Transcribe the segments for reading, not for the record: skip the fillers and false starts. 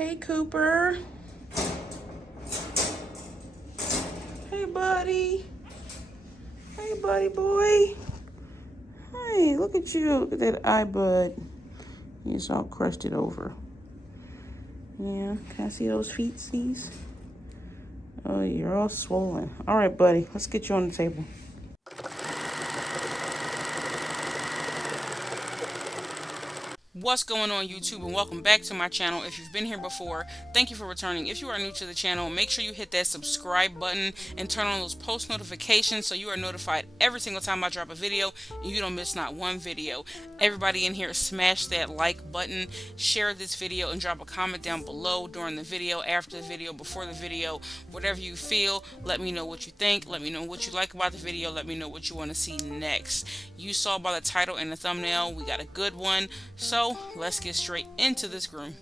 Hey, Cooper. Hey, buddy. Hey, buddy boy. Hey, look at you. Look at that eye bud. He's all crusted over. Yeah, can I see those feetsies? Oh, you're all swollen. All right, buddy. Let's get you on the table. What's going on, YouTube, and welcome back to my channel. If you've been here before, thank you for returning. If you are new to the channel, make sure you hit that subscribe button and turn on those post notifications so you are notified every single time I drop a video and you don't miss not one video. Everybody in here, smash that like button, share this video, and drop a comment down below during the video, after the video, before the video, whatever you feel. Let me know what you think. Let me know what you like about the video. Let me know what you want to see next. You saw by the title and the thumbnail, we got a good one. So let's get straight into this groom.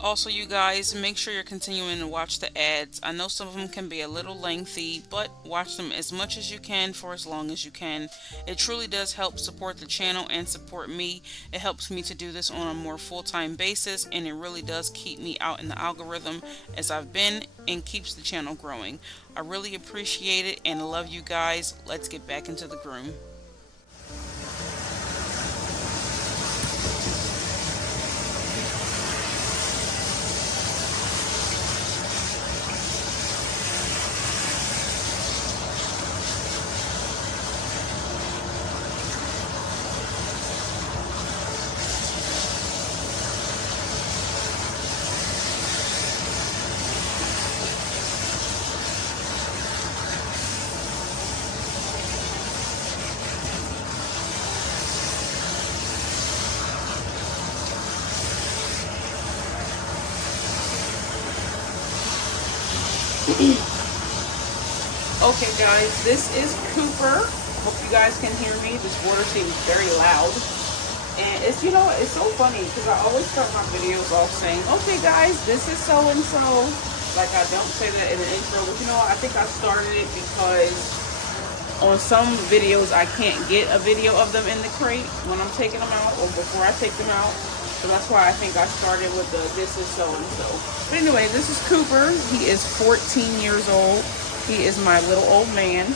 Also, you guys, make sure you're continuing to watch the ads. I know some of them can be a little lengthy, but watch them as much as you can for as long as you can. It truly does help support the channel and support me. It helps me to do this on a more full-time basis, and it really does keep me out in the algorithm as I've been, and keeps the channel growing. I really appreciate it and love you guys. Let's get back into the groom. Okay guys, this is Cooper. Hope you guys can hear me. This water seems very loud. And it's, you know, it's so funny because I always start my videos off saying, okay guys, this is so-and-so. Like I don't say that in the intro, but you know what? I think I started it because on some videos I can't get a video of them in the crate when I'm taking them out or before I take them out. So that's why I think I started with the this is so-and-so. But anyway, this is Cooper. He is 14 years old. He is my little old man.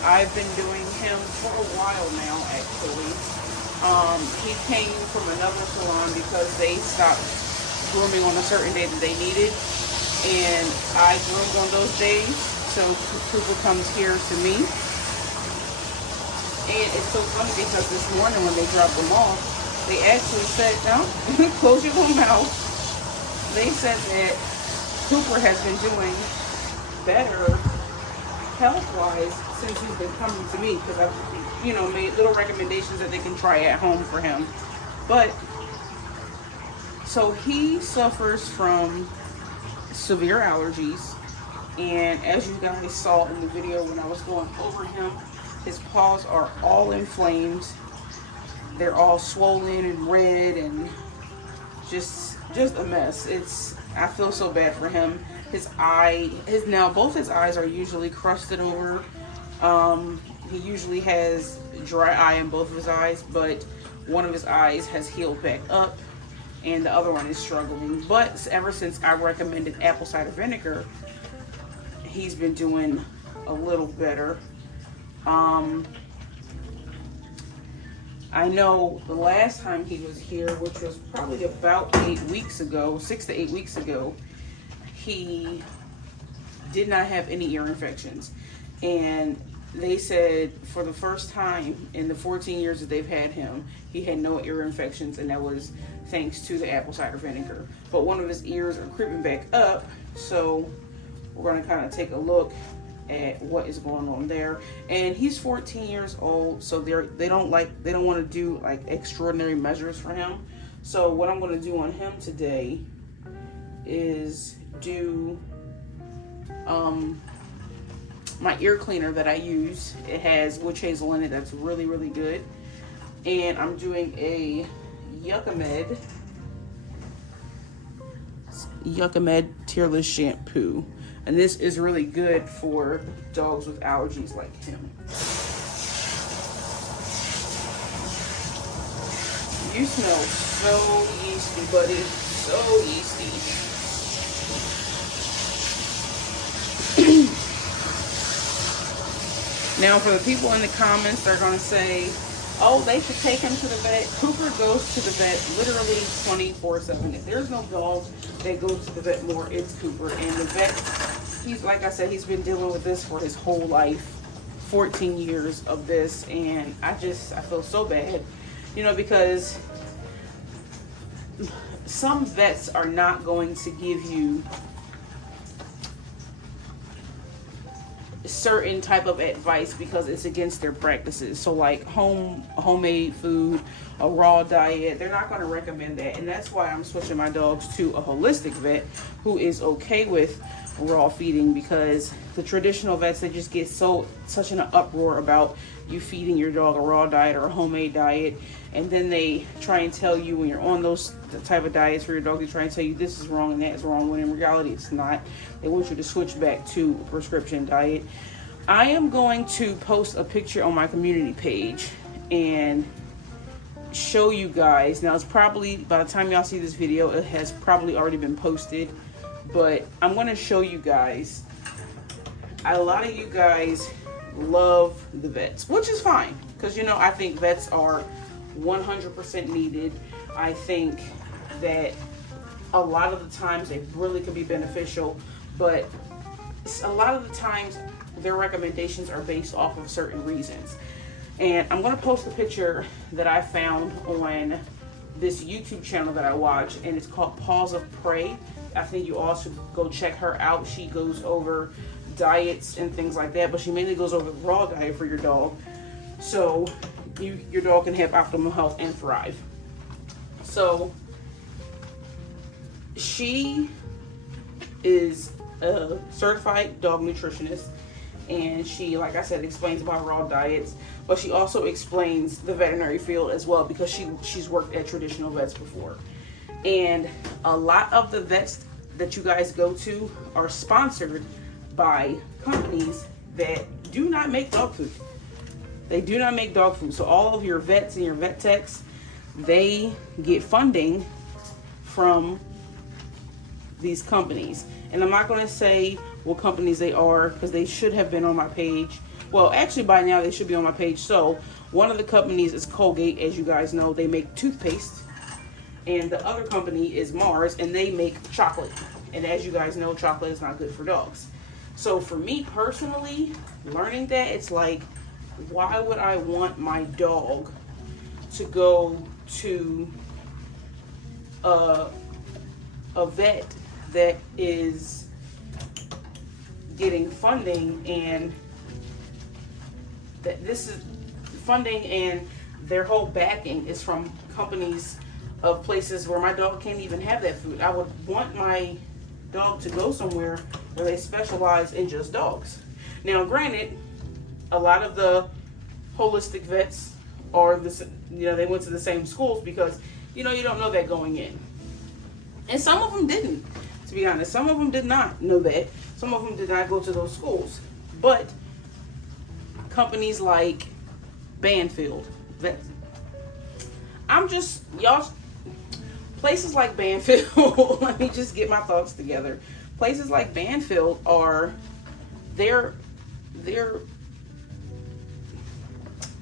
I've been doing him for a while now, actually. He came from another salon because they stopped grooming on a certain day that they needed. And I groomed on those days. So Cooper comes here to me. And it's so funny because this morning when they dropped them off, they actually said, no, close your little mouth. They said that Cooper has been doing better health-wise since he's been coming to me because I've, you know, made little recommendations that they can try at home for him. But so he suffers from severe allergies, and as you guys saw in the video when I was going over him, his paws are all inflamed. They're all swollen and red and just a mess. I feel so bad for him. Both his eyes are usually crusted over. He usually has dry eye in both of his eyes, but one of his eyes has healed back up and the other one is struggling. But ever since I recommended apple cider vinegar, he's been doing a little better. I know the last time he was here, which was probably about 8 weeks ago, 6 to 8 weeks ago, he did not have any ear infections. And they said for the first time in the 14 years that they've had him, he had no ear infections, and that was thanks to the apple cider vinegar. But one of his ears are creeping back up, so we're going to kind of take a look at what is going on there. And he's 14 years old, so they don't want to do like extraordinary measures for him. So what I'm going to do on him today is do my ear cleaner that I use. It has witch hazel in it. That's really, really good. And I'm doing a Yucca Med Tearless shampoo. And this is really good for dogs with allergies like him. You smell so yeasty, buddy. So yeasty. Now, for the people in the comments, they're going to say, oh, they should take him to the vet. Cooper goes to the vet literally 24/7. If there's no dog that goes to the vet more, it's Cooper. And the vet, he's, like I said, he's been dealing with this for his whole life. 14 years of this, and I feel so bad, you know, because some vets are not going to give you certain type of advice because it's against their practices. So like homemade food, a raw diet, they're not going to recommend that. And that's why I'm switching my dogs to a holistic vet who is okay with raw feeding, because the traditional vets, they just get such an uproar about you feeding your dog a raw diet or a homemade diet, and then they try and tell you when you're on those type of diets for your dog, they try and tell you this is wrong and that is wrong, when in reality it's not. They want you to switch back to a prescription diet. I am going to post a picture on my community page and show you guys. Now, it's probably, by the time y'all see this video, it has probably already been posted, but I'm going to show you guys. A lot of you guys love the vets, which is fine, because, you know, I think vets are 100% needed. I think that a lot of the times they really can be beneficial, but a lot of the times their recommendations are based off of certain reasons. And I'm going to post a picture that I found on this YouTube channel that I watch, and it's called Paws of Prey. I think you all should go check her out. She goes over diets and things like that, but she mainly goes over the raw diet for your dog, so your dog can have optimal health and thrive. So she is a certified dog nutritionist, and she, like I said, explains about raw diets, but she also explains the veterinary field as well, because she's worked at traditional vets before. And a lot of the vets that you guys go to are sponsored by companies that do not make dog food. They do not make dog food. So all of your vets and your vet techs, they get funding from these companies. And I'm not going to say what companies they are, because they should have been on my page. Well, actually by now they should be on my page. So one of the companies is Colgate. As you guys know, they make toothpaste. And the other company is Mars, and they make chocolate. And as you guys know, chocolate is not good for dogs. So for me personally, learning that, it's like, why would I want my dog to go to a vet that is getting funding, and that this is funding and their whole backing is from companies of places where my dog can't even have that food? I would want my dog to go somewhere where they specialize in just dogs. Now, granted, a lot of the holistic vets are they went to the same schools, because you don't know that going in, and some of them didn't. To be honest, some of them did not know that. Some of them did not go to those schools. But companies like Banfield, places like Banfield, let me just get my thoughts together. Places like Banfield are, they're,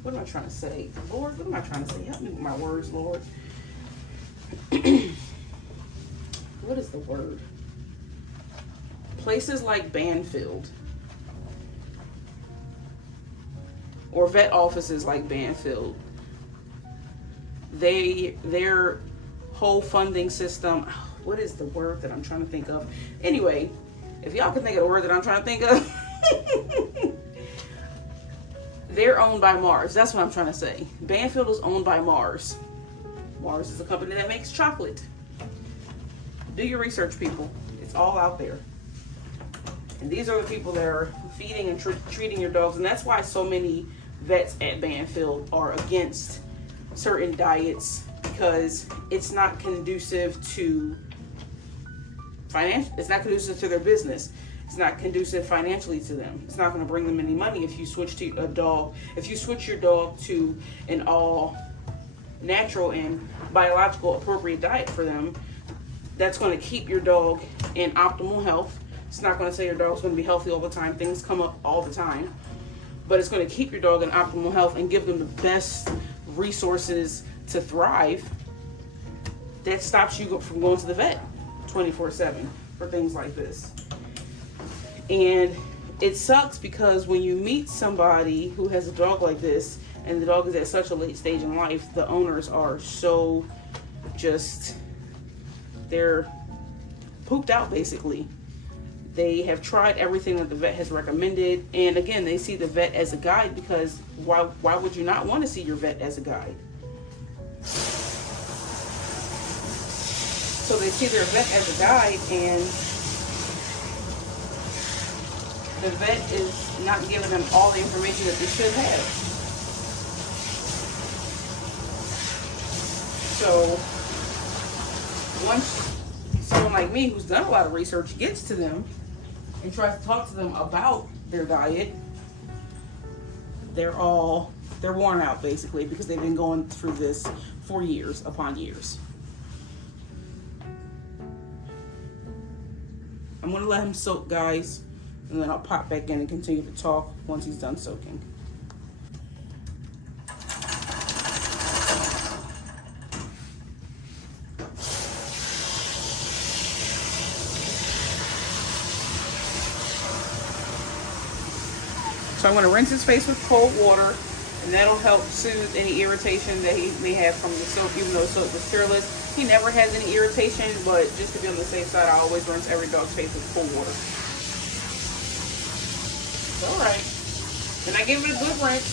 what am I trying to say? Lord, what am I trying to say? Help me with my words, Lord. What is the word? Places like Banfield, or vet offices like Banfield, their whole funding system, what is the word that I'm trying to think of? Anyway, if y'all can think of the word that I'm trying to think of, they're owned by Mars. That's what I'm trying to say. Banfield is owned by Mars. Mars is a company that makes chocolate. Do your research, people. It's all out there. And these are the people that are feeding and treating your dogs. And that's why so many vets at Banfield are against certain diets, because it's not conducive to it's not conducive to their business. It's not conducive financially to them. It's not going to bring them any money if you switch to a dog. If you switch your dog to an all natural and biological appropriate diet for them, that's going to keep your dog in optimal health. It's not going to say your dog's going to be healthy all the time. Things come up all the time. but it's going to keep your dog in optimal health and give them the best resources to thrive, that stops you from going to the vet 24/7 for things like this. And it sucks because when you meet somebody who has a dog like this and the dog is at such a late stage in life, the owners are so just, they're pooped out basically. They have tried everything that the vet has recommended, and again, they see the vet as a guide, because why would you not want to see your vet as a guide? So they see their vet as a guide, and the vet is not giving them all the information that they should have. So once someone like me who's done a lot of research gets to them and tries to talk to them about their diet, they're worn out basically, because they've been going through this for years upon years. I'm gonna let him soak, guys, and then I'll pop back in and continue to talk once he's done soaking. So I'm going to rinse his face with cold water, and that'll help soothe any irritation that he may have from the soap, even though the soap was tearless. He never has any irritation, but just to be on the safe side, I always rinse every dog's face with cold water. All right. Then I give it a good rinse.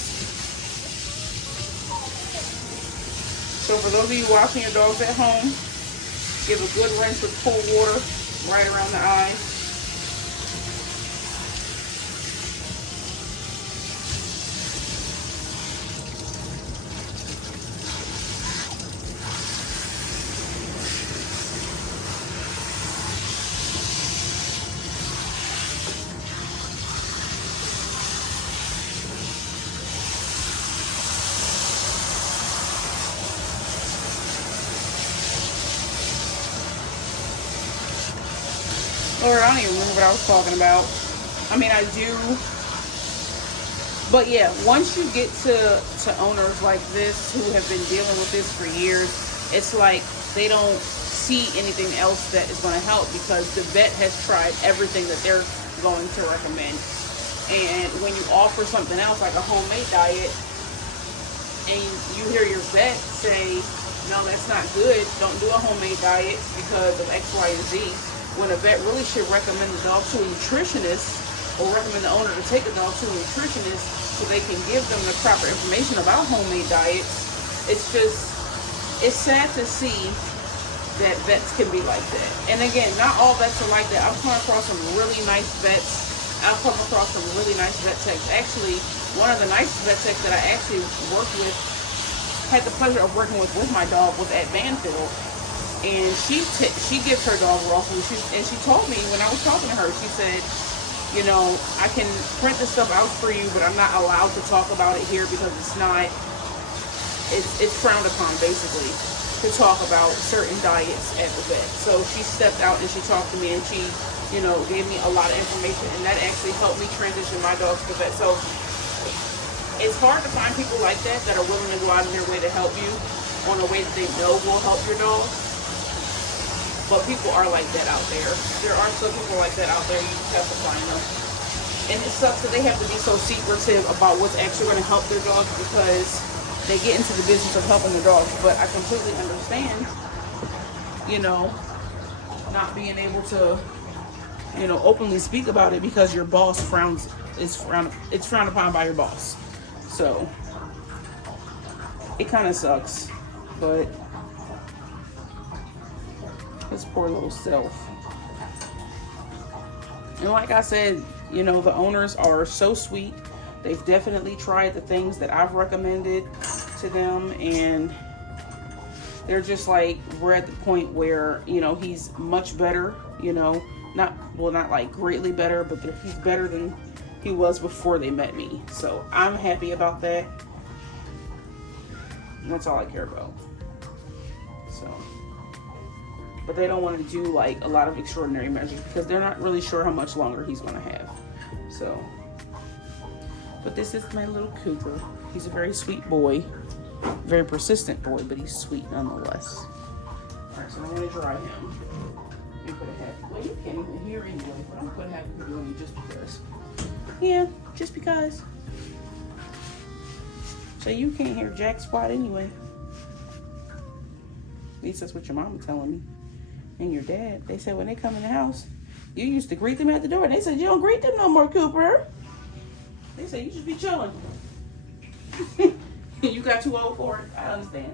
So for those of you watching your dogs at home, give a good rinse with cold water right around the eye. Lord, I don't even remember what I was talking about. I mean, I do. But yeah, once you get to owners like this who have been dealing with this for years, it's like they don't see anything else that is going to help, because the vet has tried everything that they're going to recommend. And when you offer something else like a homemade diet, and you hear your vet say, no, that's not good, don't do a homemade diet because of X, Y, and Z, when a vet really should recommend the dog to a nutritionist, or recommend the owner to take a dog to a nutritionist so they can give them the proper information about homemade diets. It's sad to see that vets can be like that. And again, not all vets are like that. I've come across some really nice vets. I've come across some really nice vet techs. Actually, one of the nicest vet techs that I actually worked with, had the pleasure of working with my dog, was at Banfield. And she gives her dog raw food. And she told me when I was talking to her, she said, you know, I can print this stuff out for you, but I'm not allowed to talk about it here because it's frowned upon basically to talk about certain diets at the vet. So she stepped out and she talked to me, and she, you know, gave me a lot of information, and that actually helped me transition my dog to the vet. So it's hard to find people like that are willing to go out of their way to help you on a way that they know will help your dog. But people are like that out there. There are still people like that out there. You just have to find them. And it sucks that they have to be so secretive about what's actually going to help their dogs, because they get into the business of helping the dogs. But I completely understand, you know, not being able to, you know, openly speak about it because your boss it's frowned upon by your boss. So it kind of sucks, but his poor little self. And like I said, you know, the owners are so sweet. They've definitely tried the things that I've recommended to them, and they're just like, we're at the point where, you know, he's much better, you know, not like greatly better, but he's better than he was before they met me. So I'm happy about that. And that's all I care about. So, but they don't want to do like a lot of extraordinary measures because they're not really sure how much longer he's going to have. So But this is my little Cooper. He's a very sweet boy. Very persistent boy, but he's sweet nonetheless. Alright, so I'm going to dry him. Let me put a hat. Well, you can't even hear anyway, but I'm going to put a hat on you just because. Yeah, just because. So you can't hear jack squat anyway. At least that's what your mama telling me. And your dad. They said when they come in the house, you used to greet them at the door. They said you don't greet them no more, Cooper. They said you just be chilling. You got too old for it. I understand.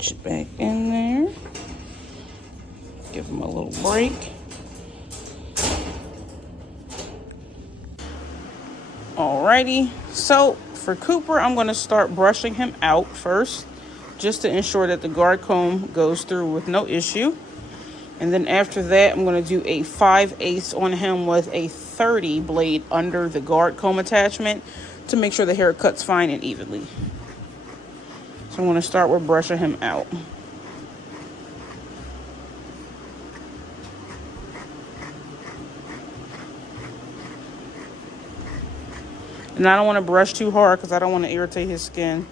Reach it back in there. Give him a little break. Alrighty, so for Cooper, I'm going to start brushing him out first, just to ensure that the guard comb goes through with no issue. And then after that, I'm going to do a 5/8 on him with a 30 blade under the guard comb attachment to make sure the hair cuts fine and evenly. So I'm going to start with brushing him out. And I don't want to brush too hard because I don't want to irritate his skin.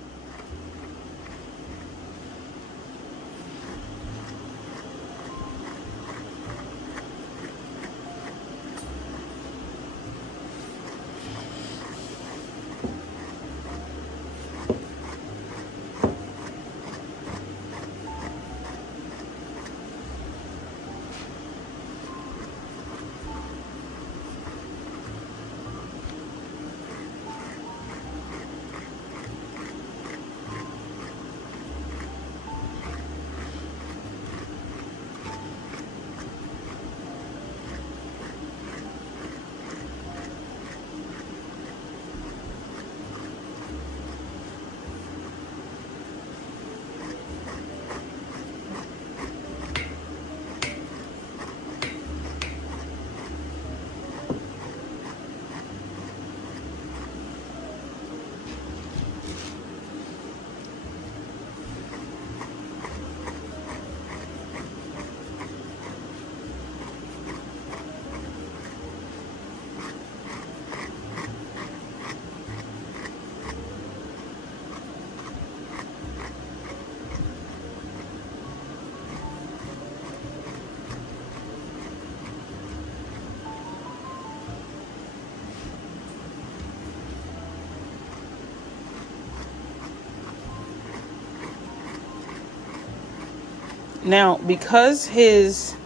Now, because his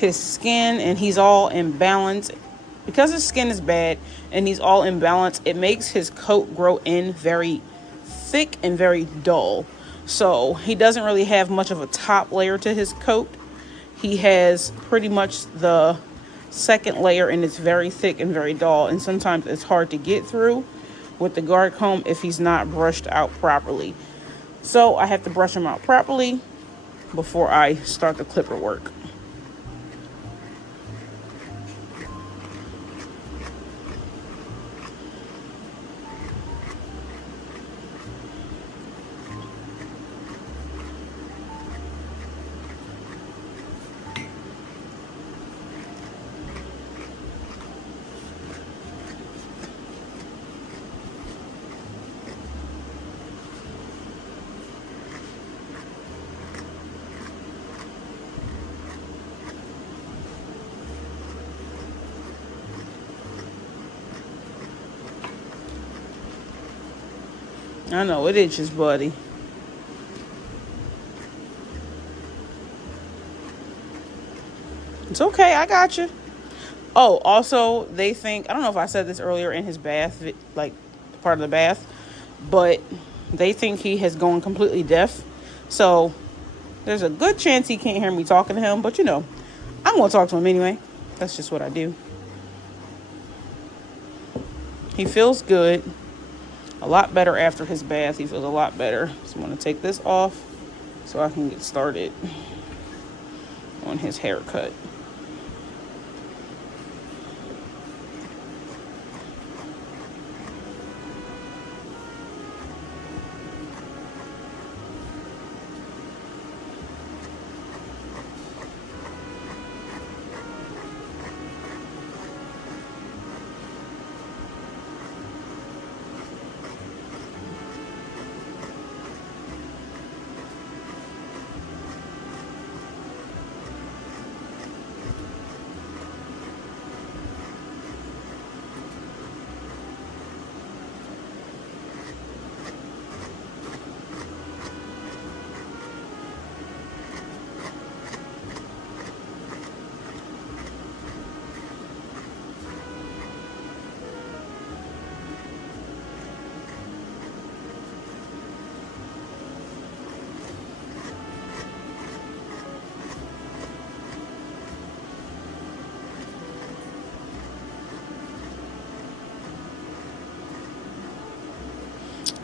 skin and he's all in balance, because his skin is bad and he's all in balance, it makes his coat grow in very thick and very dull. So he doesn't really have much of a top layer to his coat. He has pretty much the second layer, and it's very thick and very dull, and sometimes it's hard to get through with the guard comb if he's not brushed out properly. So I have to brush him out properly before I start the clipper work. I know, it itches, buddy. It's okay, I got you. Oh, also, they think, I don't know if I said this earlier in his bath, like part of the bath, but they think he has gone completely deaf. So there's a good chance he can't hear me talking to him, but you know, I'm going to talk to him anyway. That's just what I do. He feels good. A lot better after his bath. He feels a lot better. So I'm going to take this off so I can get started on his haircut.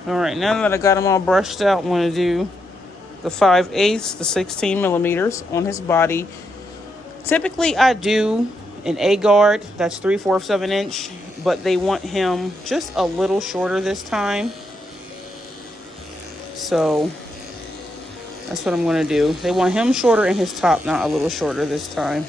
All right, now that I got him all brushed out, I'm going to do the 5/8, the 16 millimeters on his body. Typically, I do an A guard, that's 3/4 of an inch, but they want him just a little shorter this time. So that's what I'm going to do. They want him shorter and his top knot a little shorter this time.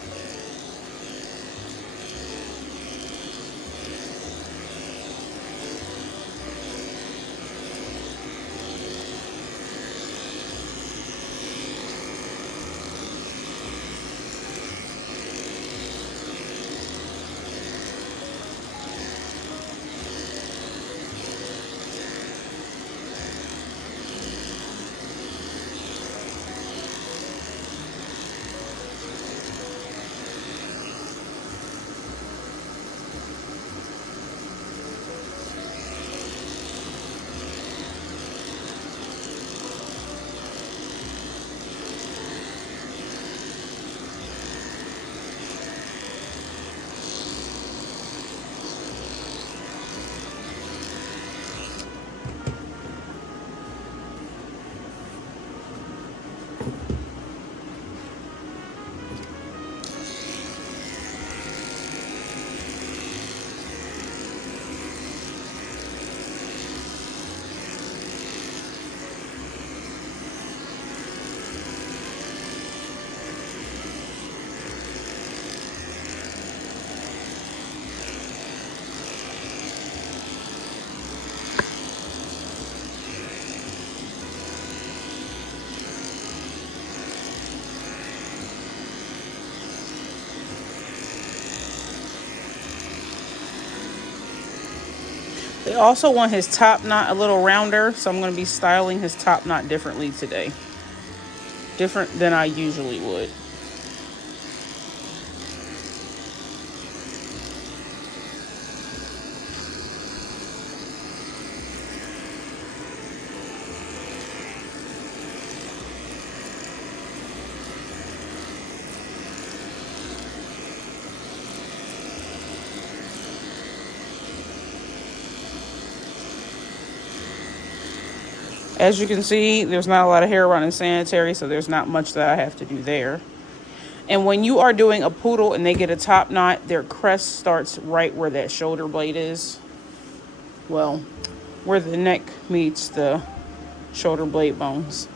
They also want his top knot a little rounder, so I'm going to be styling his top knot differently today. Different than I usually would. As you can see, there's not a lot of hair around in sanitary, so there's not much that I have to do there. And when you are doing a poodle and they get a top knot, their crest starts right where that shoulder blade is. Well, where the neck meets the shoulder blade bones.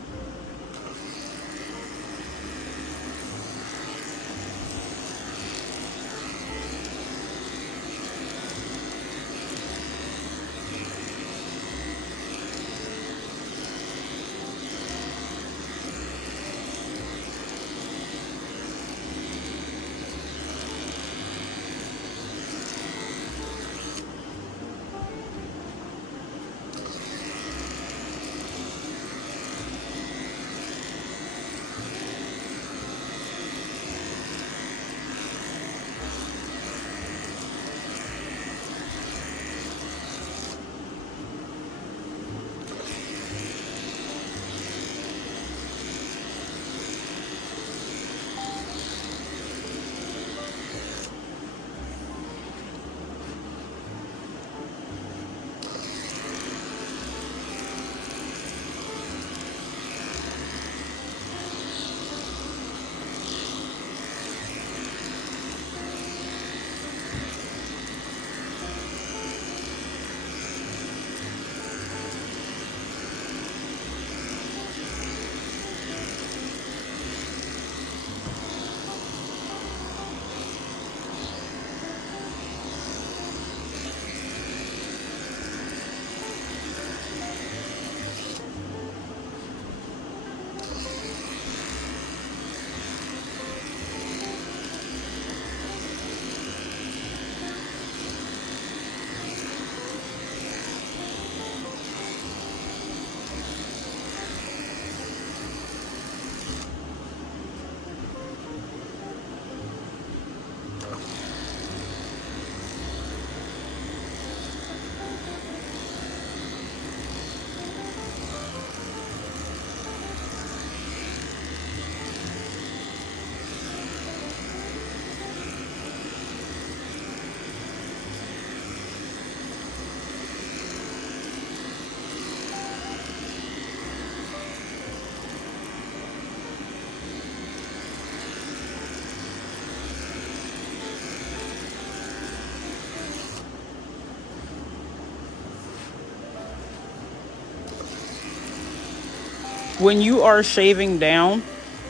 When you are shaving down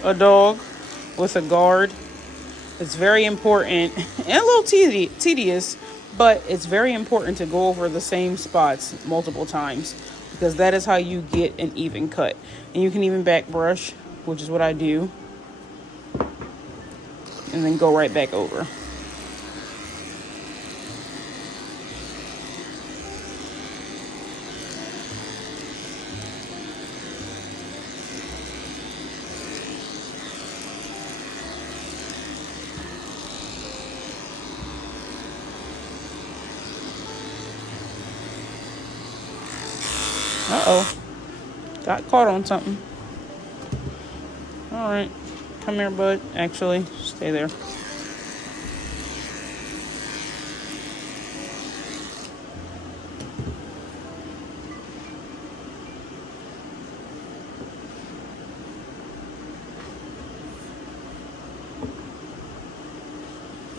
a dog with a guard, it's very important and a little tedious, but it's very important to go over the same spots multiple times, because that is how you get an even cut. And you can even back brush, which is what I do, and then go right back over. Uh-oh. Got caught on something. All right. Come here, bud. Actually, stay there.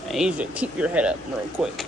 I need you to keep your head up real quick.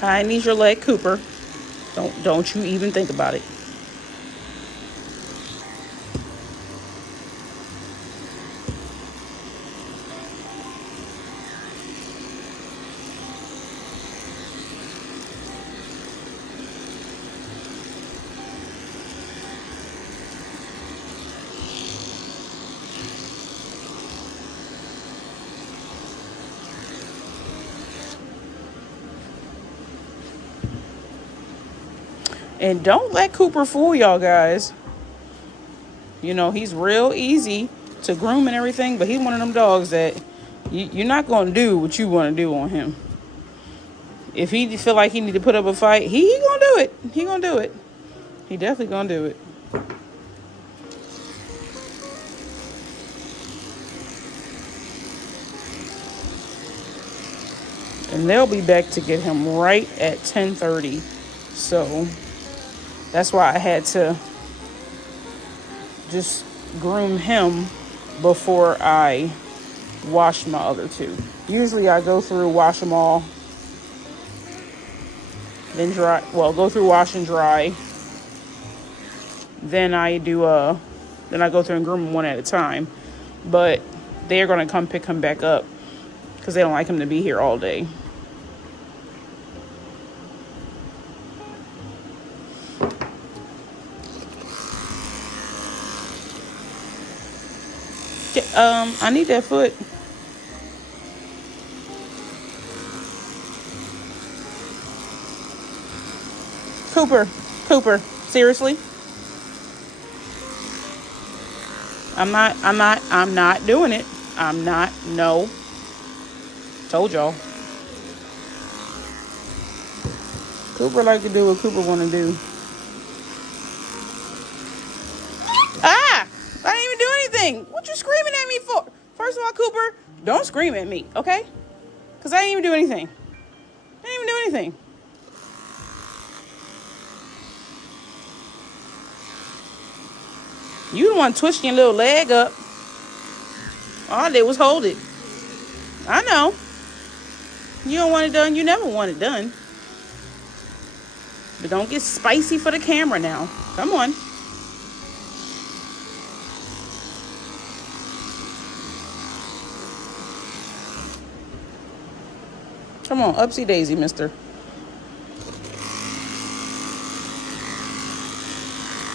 I need your leg, Cooper. Don't you even think about it. And don't let Cooper fool y'all, guys. You know, he's real easy to groom and everything, but he's one of them dogs that you're not going to do what you want to do on him. If he feel like he need to put up a fight, he going to do it. He going to do it. He definitely going to do it. And they'll be back to get him right at 10:30. So that's why I had to just groom him before I wash my other two. Usually I go through, wash them all, then dry. Well, go through, wash and dry. Then I go through and groom them one at a time. But they're gonna come pick him back up because they don't like him to be here all day. I need that foot. Cooper, seriously? I'm not doing it. No. Told y'all. Cooper like to do what Cooper want to do. Ah! I didn't even do anything. What you screaming at me for? First of all, Cooper, don't scream at me, okay? Because I didn't even do anything. You the one twisting your little leg up. All I did was hold it. I know. You don't want it done. You never want it done. But don't get spicy for the camera now. Come on. Come on, upsy daisy, mister.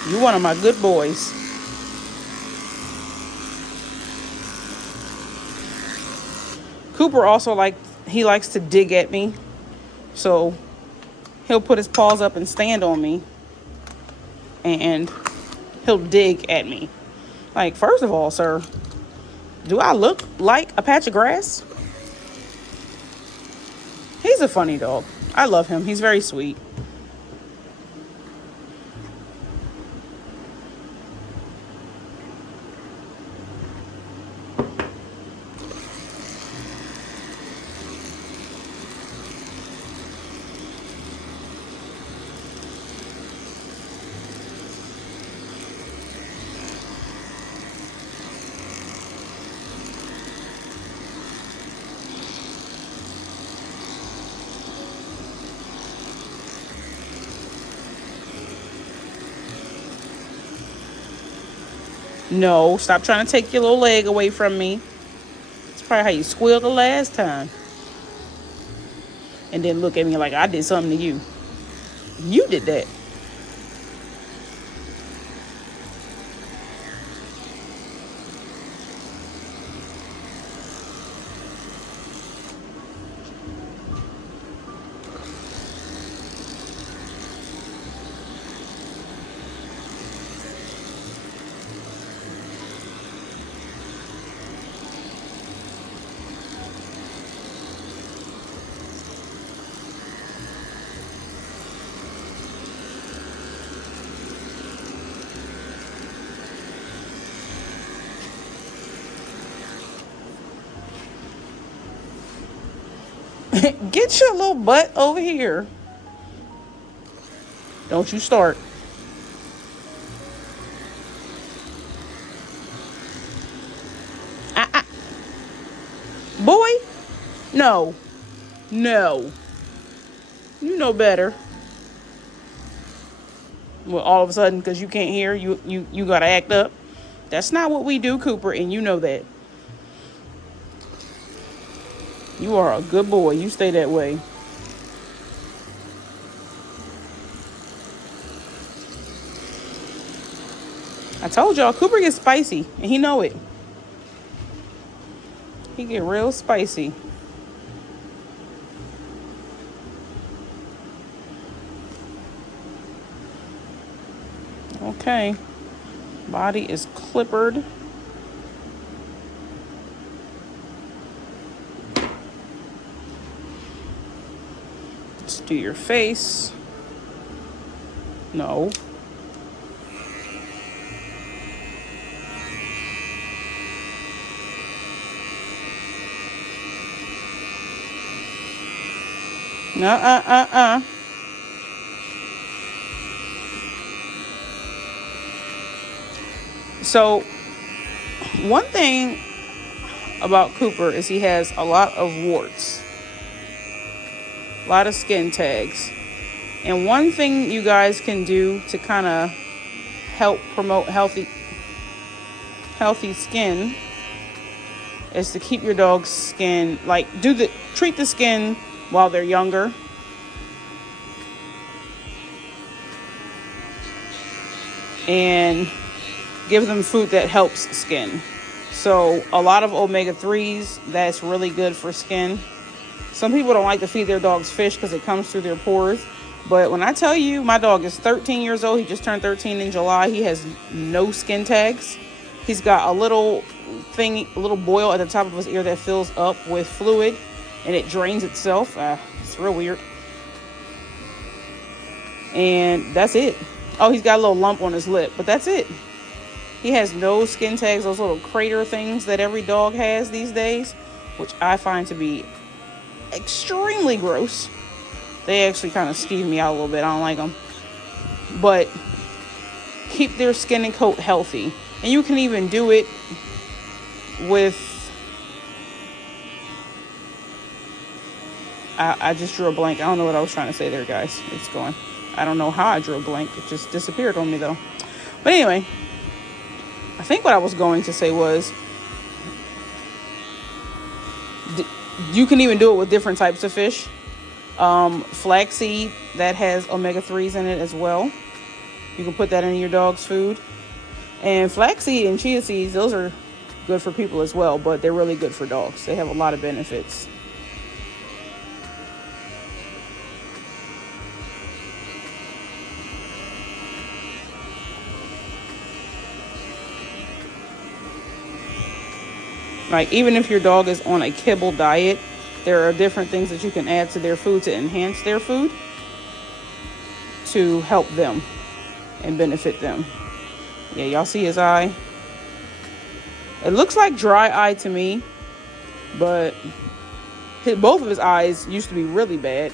You one of my good boys. Cooper also he likes to dig at me. So he'll put his paws up and stand on me. And he'll dig at me. Like, first of all, sir, do I look like a patch of grass? He's a funny dog. I love him. He's very sweet. No, stop trying to take your little leg away from me. It's probably how you squealed the last time. And then look at me like I did something to you. You did that. Get your little butt over here. Don't you start. Boy, no. No. You know better. Well, all of a sudden, because you can't hear, you got to act up. That's not what we do, Cooper, and you know that. You are a good boy. You stay that way. I told y'all, Cooper gets spicy, and he know it. He get real spicy. Okay. Body is clippered. Let's do your face. No. So, one thing about Cooper is he has a lot of warts. A lot of skin tags. And one thing you guys can do to kind of help promote healthy skin is to keep your dog's skin, treat the skin while they're younger. And give them food that helps skin. So a lot of omega-3s, that's really good for skin. Some people don't like to feed their dogs fish because it comes through their pores. But when I tell you, my dog is 13 years old. He just turned 13 in July. He has no skin tags. He's got a little boil at the top of his ear that fills up with fluid and it drains itself. It's real weird. And that's it. Oh, he's got a little lump on his lip, but that's it. He has no skin tags, those little crater things that every dog has these days, which I find to be extremely gross. They actually kind of skeeve me out a little bit. I don't like them. But keep their skin and coat healthy. And you can even do it with... I just drew a blank. I don't know what I was trying to say there, guys. It's gone. I don't know how I drew a blank. It just disappeared on me though. But anyway, I think what I was going to say was you can even do it with different types of fish. Flaxseed, that has omega-3s in it as well. You can put that in your dog's food. And flaxseed and chia seeds, those are good for people as well, but they're really good for dogs. They have a lot of benefits. Like, even if your dog is on a kibble diet, there are different things that you can add to their food to enhance their food to help them and benefit them. Yeah, y'all see his eye? It looks like dry eye to me, but both of his eyes used to be really bad.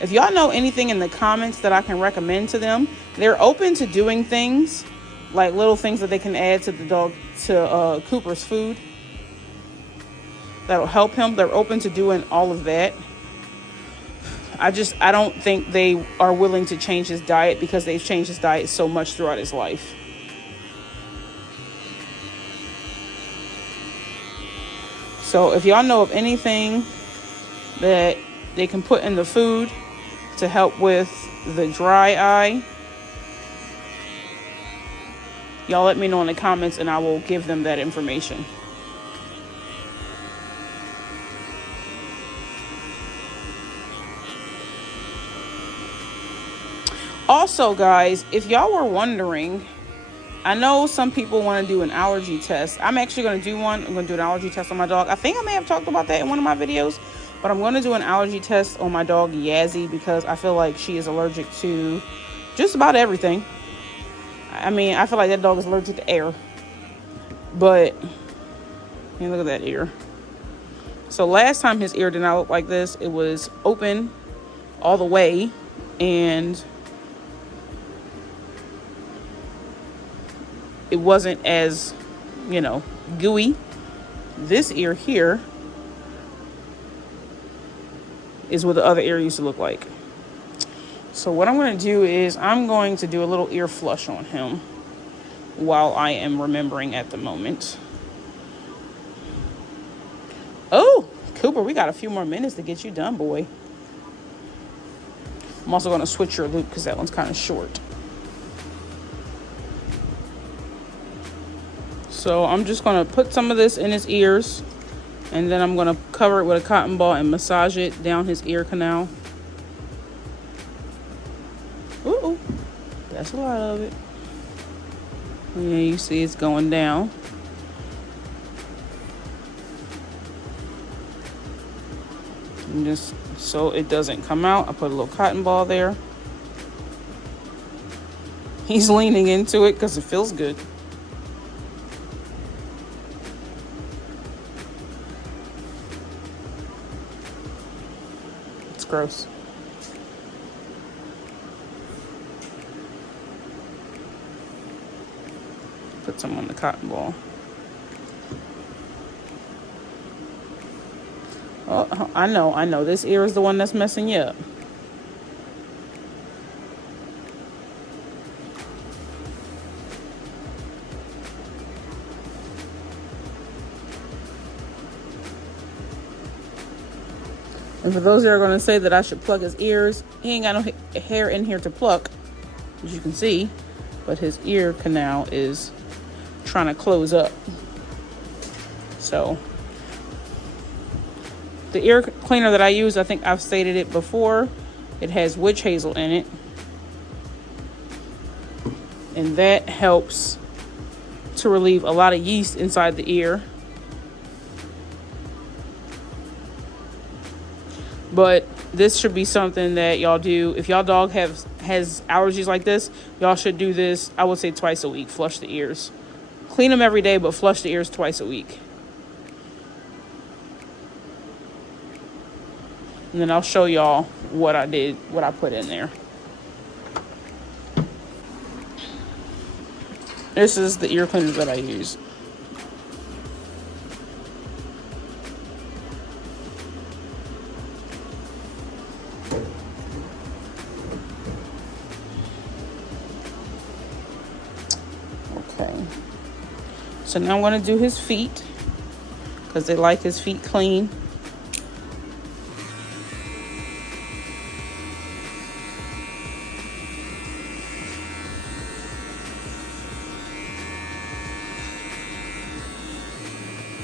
If y'all know anything in the comments that I can recommend to them, they're open to doing things, like little things that they can add to the dog, to Cooper's food that'll help him. They're open to doing all of that. I don't think they are willing to change his diet because they've changed his diet so much throughout his life. So if y'all know of anything that they can put in the food to help with the dry eye, y'all let me know in the comments and I will give them that information. Also, guys, if y'all were wondering, I know some people want to do an allergy test. I'm actually going to do one. I'm going to do an allergy test on my dog. I think I may have talked about that in one of my videos, but I'm going to do an allergy test on my dog Yazzie because I feel like she is allergic to just about everything. I mean, I feel like that dog is allergic to air. But, look at that ear. So last time his ear did not look like this. It was open all the way, and it wasn't as, gooey. This ear here is what the other ear used to look like. So what I'm going to do is I'm going to do a little ear flush on him while I am remembering at the moment. Oh, Cooper, we got a few more minutes to get you done, boy. I'm also going to switch your loop because that one's kind of short. So I'm just going to put some of this in his ears, and then I'm going to cover it with a cotton ball and massage it down his ear canal. Ooh, that's a lot of it. Yeah, you see it's going down. And just so it doesn't come out, I put a little cotton ball there. He's leaning into it because it feels good. It's gross. Put some on the cotton ball. Oh, I know. This ear is the one that's messing you up. And for those that are going to say that I should plug his ears, he ain't got no hair in here to pluck, as you can see, but his ear canal is trying to close up. So the ear cleaner that I use, I think I've stated it before, it has witch hazel in it, and that helps to relieve a lot of yeast inside the ear. But this should be something that y'all do. If y'all dog has allergies like this, y'all should do this, I would say twice a week. Flush the ears. Clean them every day, but flush the ears twice a week. And then I'll show y'all what I did, what I put in there. This is the ear cleaner that I use. So now I'm going to do his feet because they like his feet clean.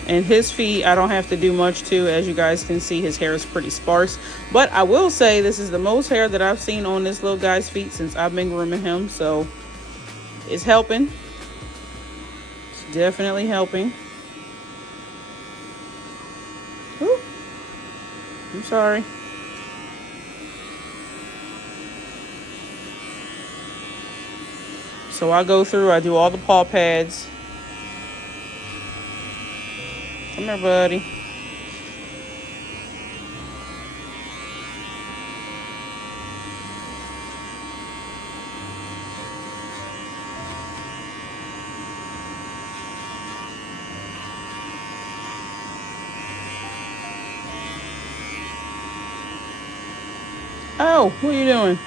And his feet, I don't have to do much to. As you guys can see, his hair is pretty sparse. But I will say this is the most hair that I've seen on this little guy's feet since I've been grooming him. So it's helping. It's definitely helping. Ooh. I'm sorry. So I go through, I do all the paw pads. Come here, buddy. Oh, what are you doing?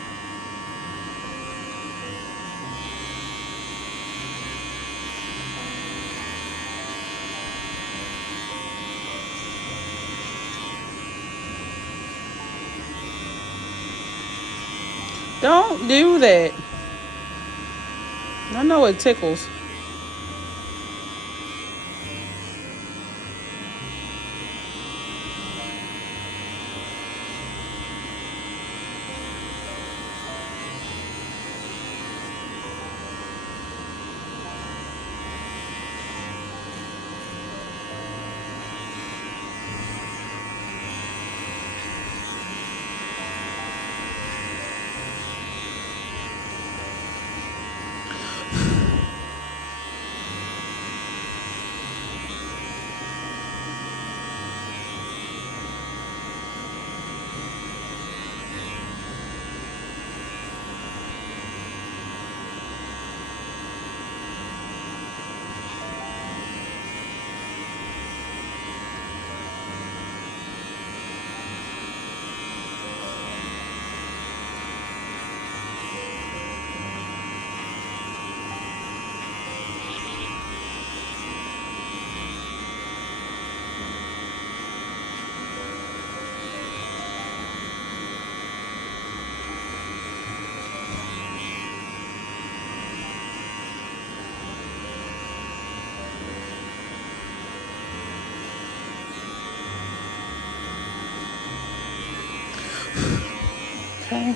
Don't do that. I know it tickles. Okay.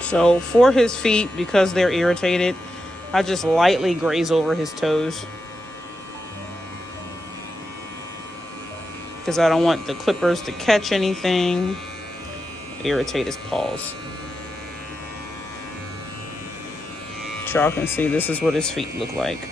So for his feet, because they're irritated, I just lightly graze over his toes. Because I don't want the clippers to catch anything, irritate his paws. Y'all can see this is what his feet look like.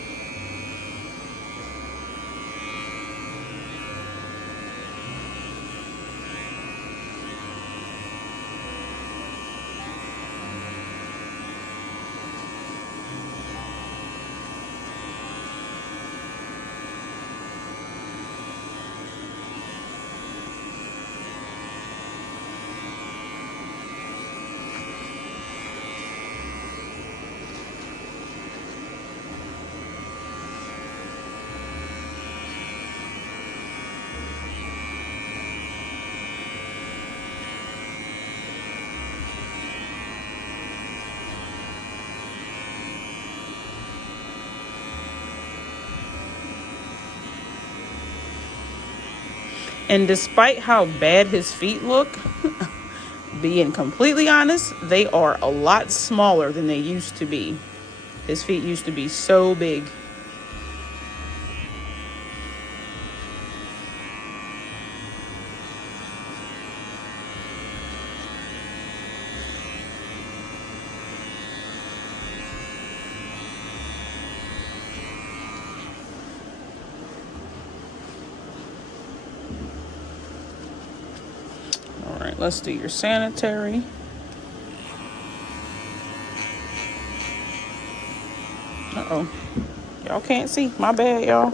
And despite how bad his feet look, being completely honest, they are a lot smaller than they used to be. His feet used to be so big. Let's do your sanitary. Uh-oh. Y'all can't see. My bad, y'all.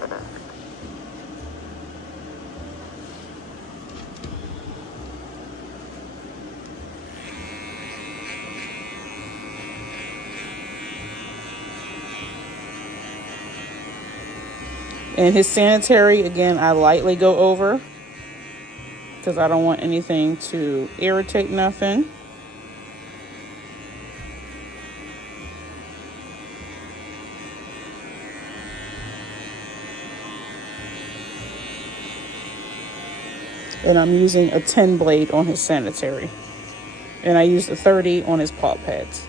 And his sanitary, again, I lightly go over because I don't want anything to irritate nothing. And I'm using a 10 blade on his sanitary. And I used a 30 on his paw pads.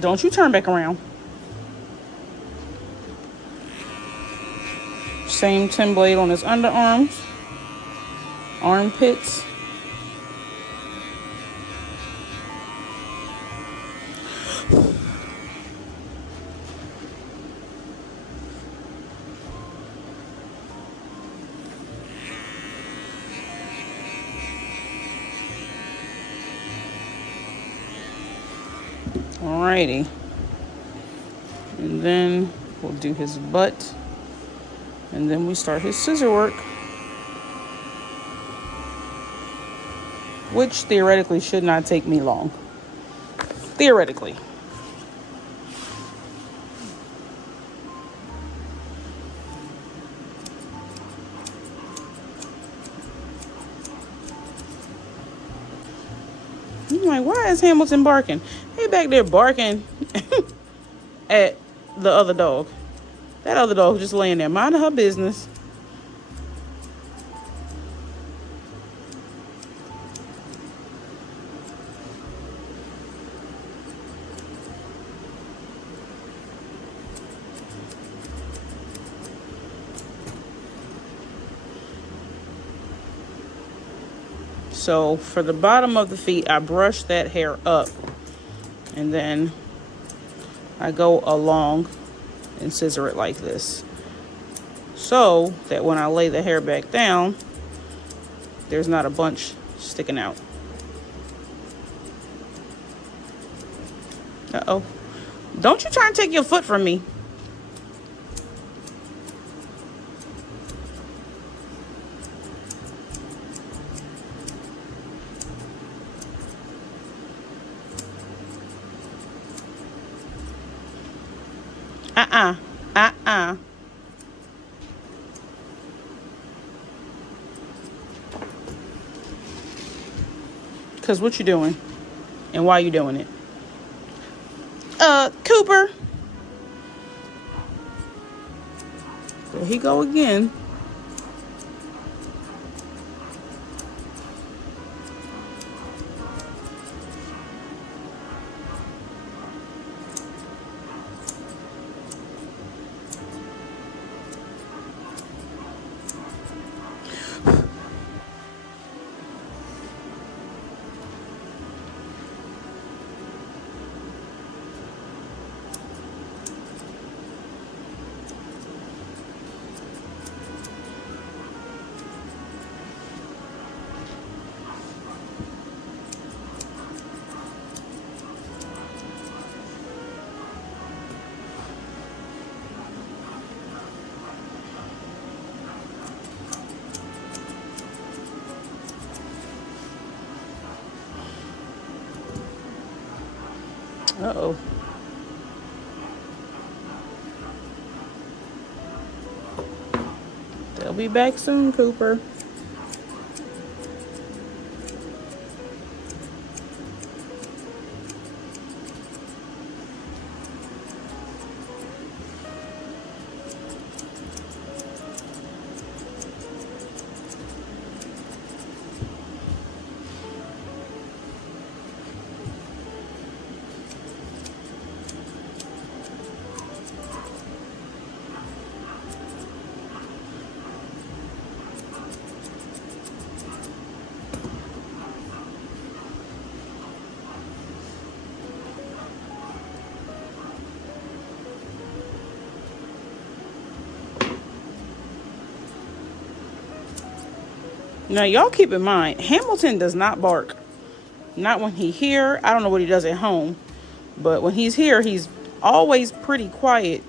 Don't you turn back around. Same 10 blade on his underarms, armpits. Alrighty, and then we'll do his butt, and then we start his scissor work, which theoretically should not take me long. Theoretically. I'm like, why is Hamilton barking? He back there barking at the other dog. That other dog just laying there minding her business. So for the bottom of the feet, I brush that hair up, and then I go along and scissor it like this, so that when I lay the hair back down, there's not a bunch sticking out. Uh-oh. Don't you try and take your foot from me. Because what you doing? And why you doing it? Cooper. There he go again. Uh-oh. They'll be back soon, Cooper. Now, y'all keep in mind, Hamilton does not bark. Not when he's here. I don't know what he does at home. But when he's here, he's always pretty quiet.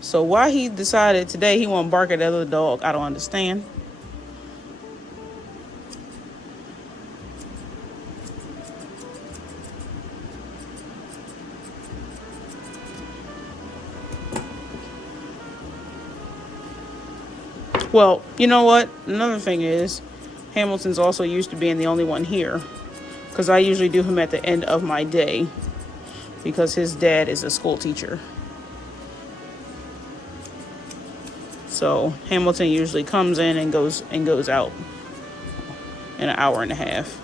So why he decided today he won't bark at the other dog, I don't understand. Well, you know what? Another thing is, Hamilton's also used to being the only one here. Because I usually do him at the end of my day. Because his dad is a school teacher. So Hamilton usually comes in and goes out in an hour and a half.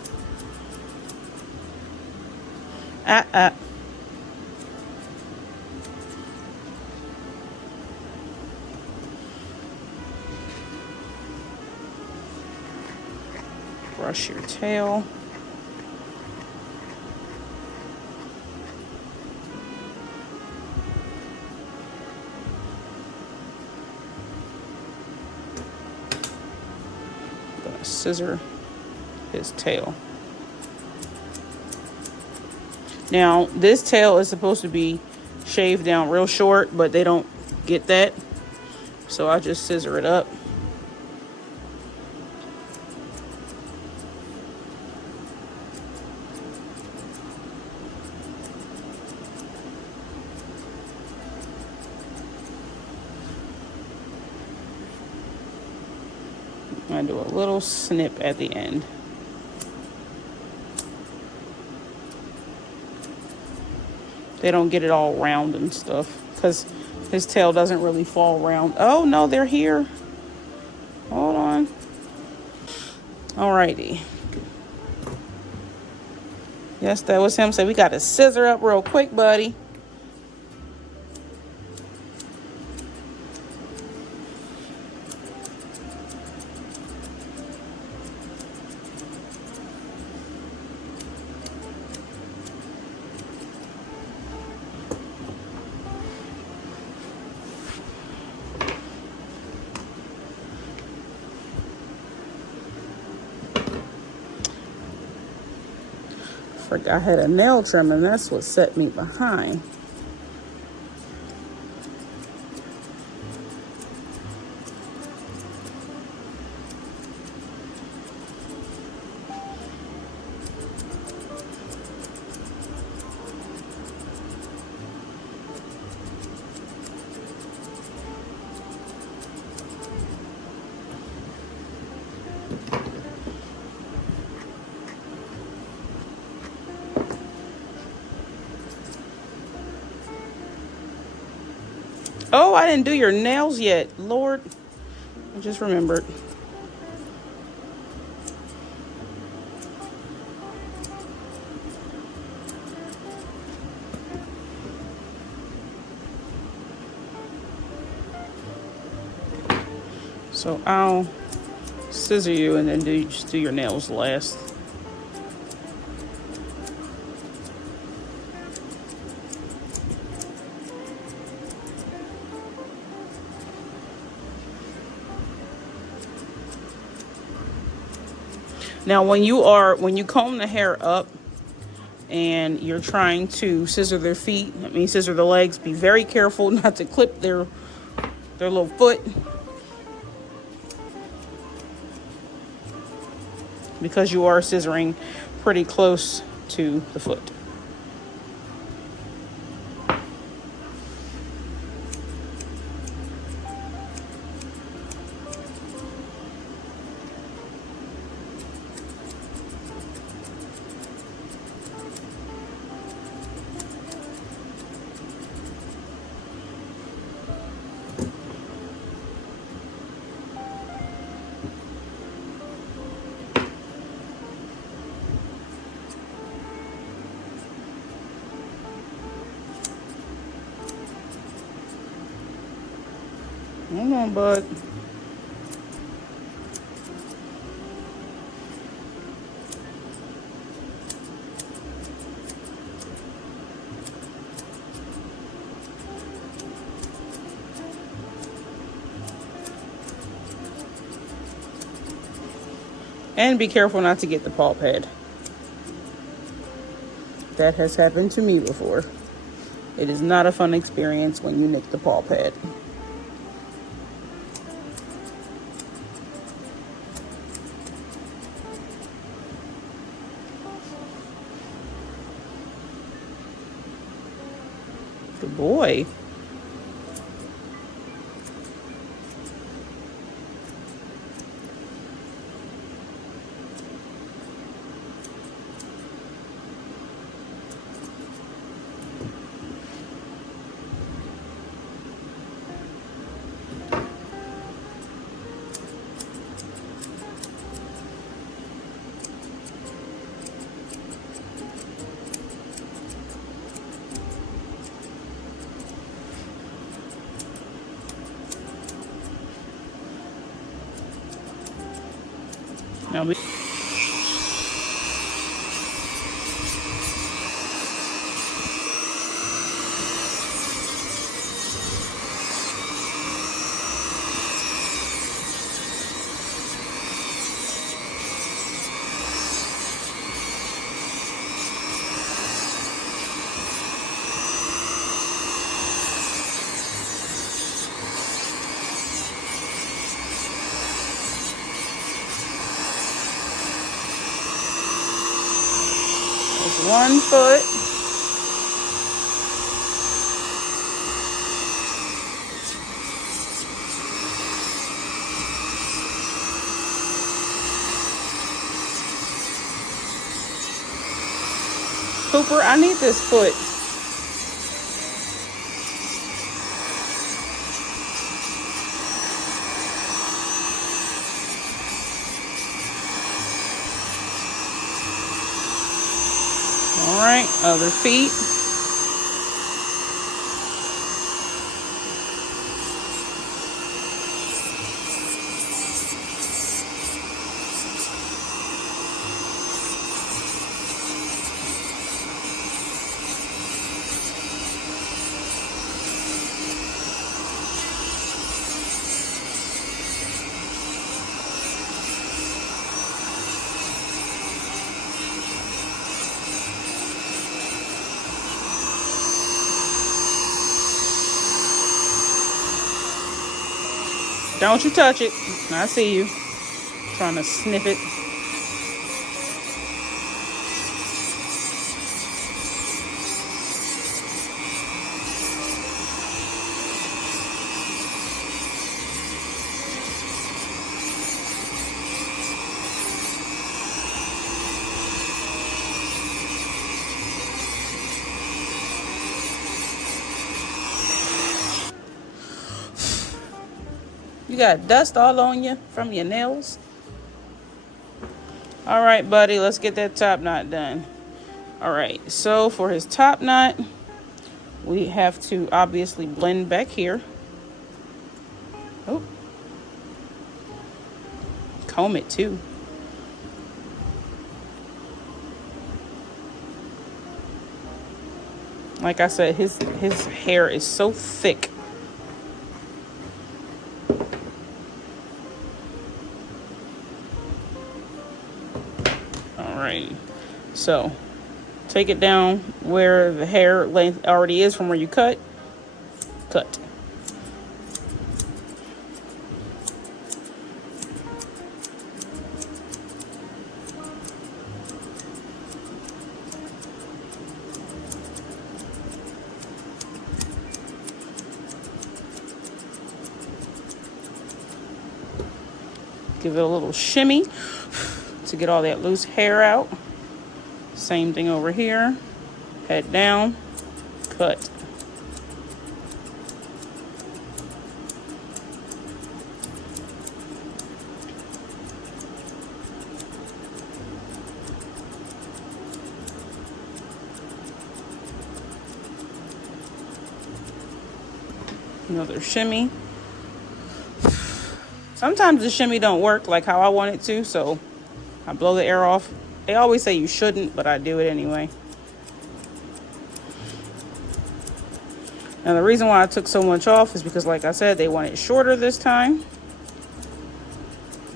Brush your tail. Gonna scissor his tail. Now, this tail is supposed to be shaved down real short, but they don't get that. So I just scissor it up. I do a little snip at the end. They don't get it all round and stuff because his tail doesn't really fall round. Oh no, they're here. Hold on. Alrighty. Yes, that was him. So we got to scissor up real quick, buddy. I had a nail trim and that's what set me behind. Oh, I didn't do your nails yet. Lord, I just remembered. So I'll scissor you and then just do your nails last. Now, when you comb the hair up and you're trying to scissor their feet, scissor the legs, be very careful not to clip their little foot. Because you are scissoring pretty close to the foot. Come on, bud. And be careful not to get the paw pad. That has happened to me before. It is not a fun experience when you nick the paw pad. Good boy. Now we one foot. Cooper, I need this foot. All right, other feet. Don't you touch it. I see you. Trying to sniff it. You got dust all on you from your nails. All right, buddy, let's get that top knot done. All right, so for his top knot, we have to obviously blend back here. Oh, comb it too. Like I said, his hair is so thick. So take it down where the hair length already is from where you cut. Give it a little shimmy to get all that loose hair out. Same thing over here. Head down, cut. Another shimmy. Sometimes the shimmy don't work like how I want it to, so I blow the air off. They always say you shouldn't, but I do it anyway. Now the reason why I took so much off is because, like I said, they want it shorter this time.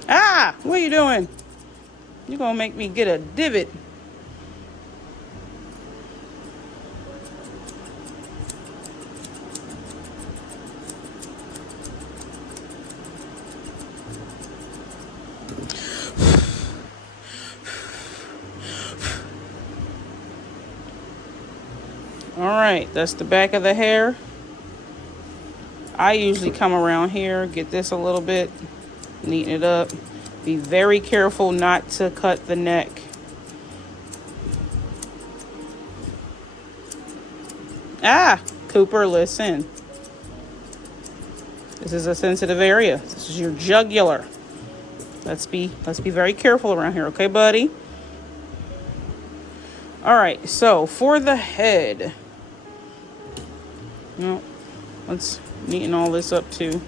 Ah, what are you doing? You're gonna make me get a divot. All right, that's the back of the hair. I usually come around here, get this a little bit, neaten it up. Be very careful not to cut the neck. Ah, Cooper, listen. This is a sensitive area. This is your jugular. Let's be very careful around here, okay, buddy? All right, so for the head, no, let's neaten all this up too.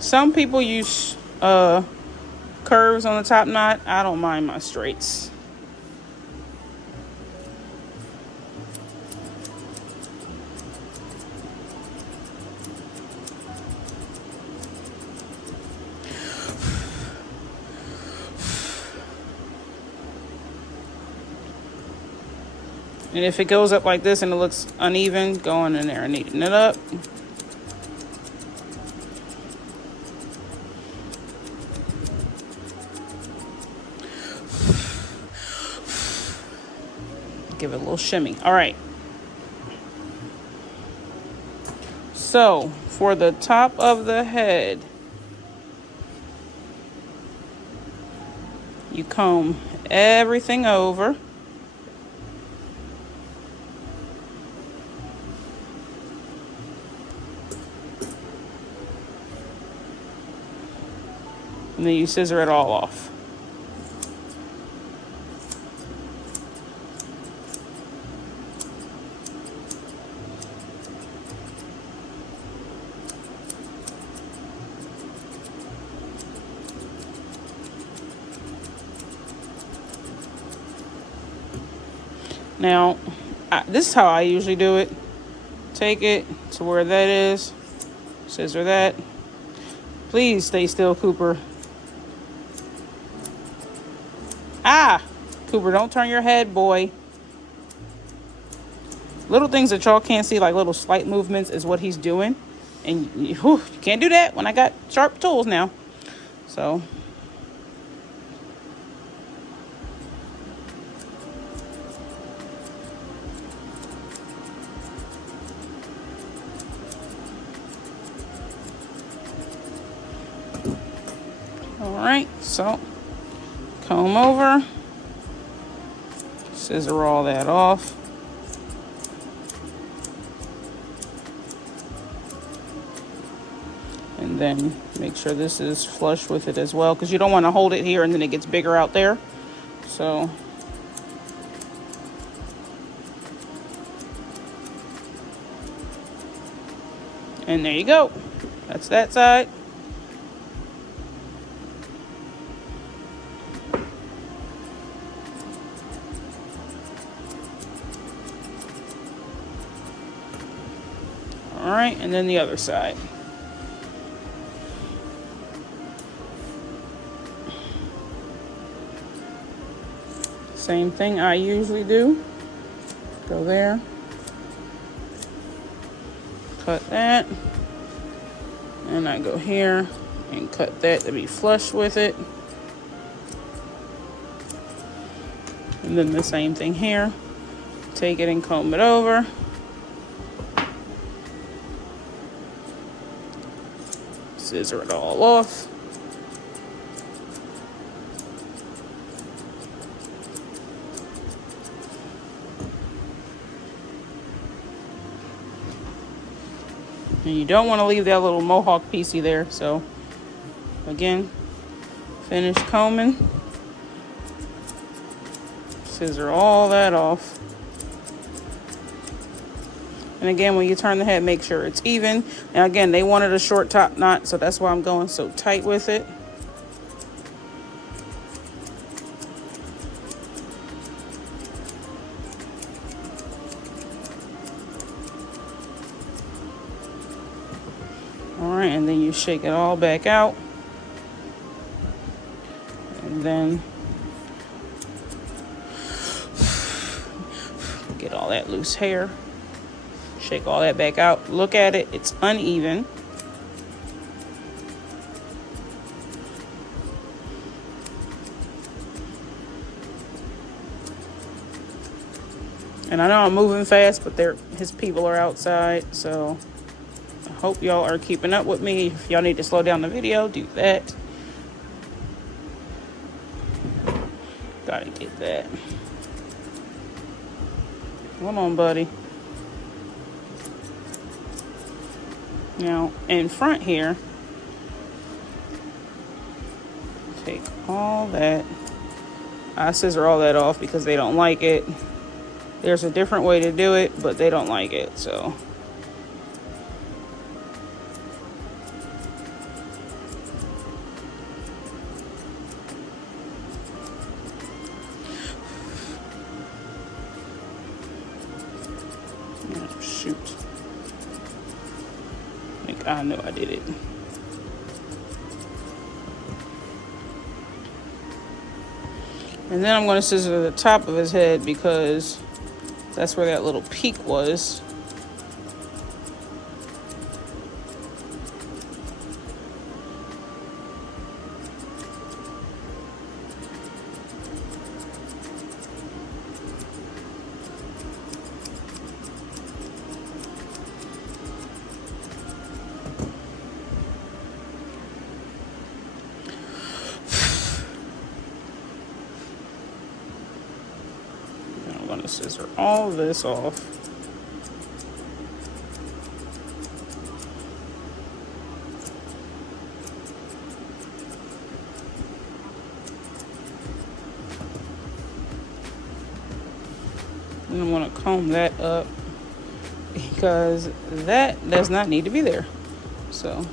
Some people use curves on the top knot. I don't mind my straights. And if it goes up like this and it looks uneven, go in there and neaten it up. Give it a little shimmy. All right. So for the top of the head, you comb everything over. And then you scissor it all off. Now, this is how I usually do it. Take it to where that is. Scissor that. Please stay still, Cooper. Ah! Cooper, don't turn your head, boy. Little things that y'all can't see, like little slight movements, is what he's doing. And you can't do that when I got sharp tools now. So... Alright, so comb over, scissor all that off. And then make sure this is flush with it as well, because you don't want to hold it here and then it gets bigger out there. So and there you go. That's that side. All right, and then the other side. Same thing I usually do. Go there. Cut that. And I go here and cut that to be flush with it. And then the same thing here. Take it and comb it over. Scissor it all off. And you don't want to leave that little mohawk piecey there. So again, finish combing. Scissor all that off. And again, when you turn the head, make sure it's even. Now again, they wanted a short top knot, so that's why I'm going so tight with it. front, and then you shake it all back out. And then get all that loose hair. Shake all that back out. Look at it. It's uneven. And I know I'm moving fast, but his people are outside, so I hope y'all are keeping up with me. If y'all need to slow down the video, do that. Gotta get that. Come on, buddy. Now, in front here, take all that. I scissor all that off because they don't like it. There's a different way to do it, but they don't like it, so. Oh, shoot. I think I know I did it. And then I'm going to scissor the top of his head because that's where that little peak was. Scissor all this off. And I'm going to comb that up because that does not need to be there. So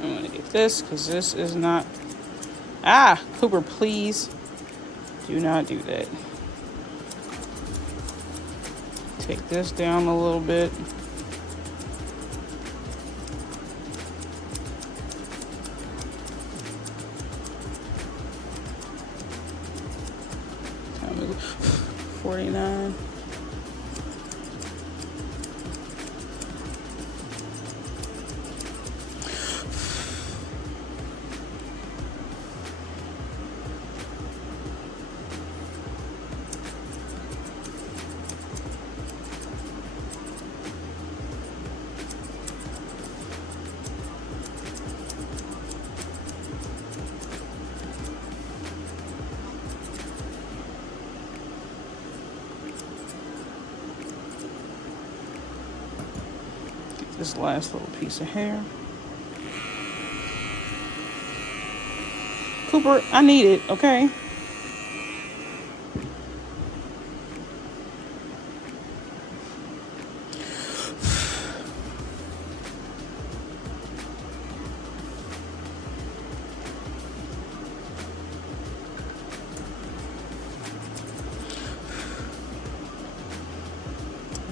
I'm going to get this because this is not... Ah, Cooper, please do not do that. Take this down a little bit. Time is 49. This last little piece of hair. Cooper, I need it, okay?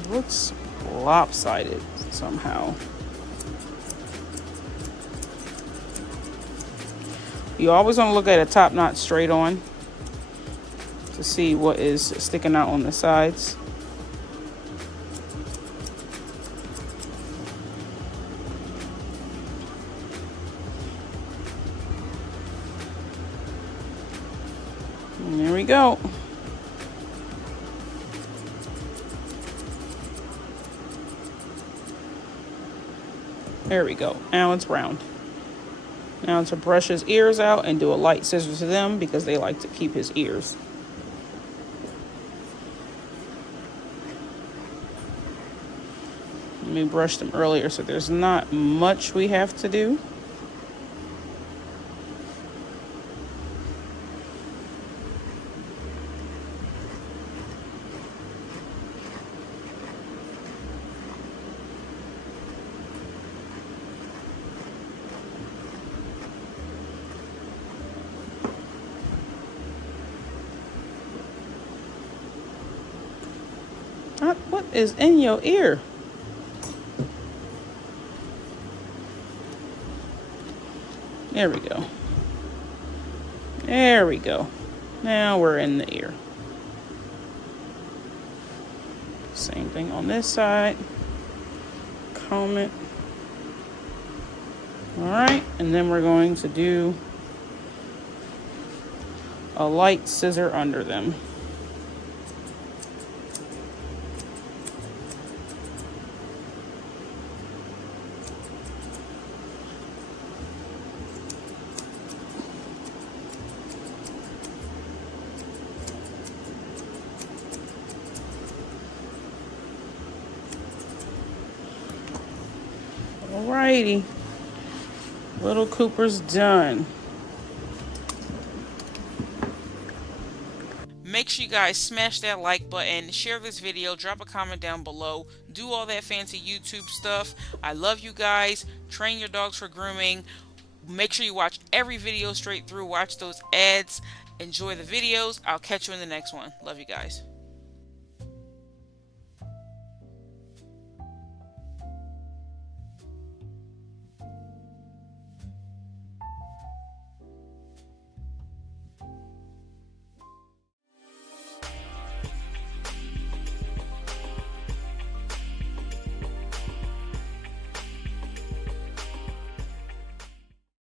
It looks lopsided somehow. You always want to look at a top knot straight on to see what is sticking out on the sides. And there we go. There we go. Now it's round. Now to brush his ears out and do a light scissor to them because they like to keep his ears. Let me brush them earlier so there's not much we have to do. What is in your ear? There we go. There we go. Now we're in the ear. Same thing on this side. Comb it. Alright, and then we're going to do a light scissor under them. Alrighty, little Cooper's done. Make sure you guys smash that like button, share this video, drop a comment down below, do all that fancy YouTube stuff. I love you guys. Train your dogs for grooming. Make sure you watch every video straight through. Watch those ads. Enjoy the videos. I'll catch you in the next one. Love you guys.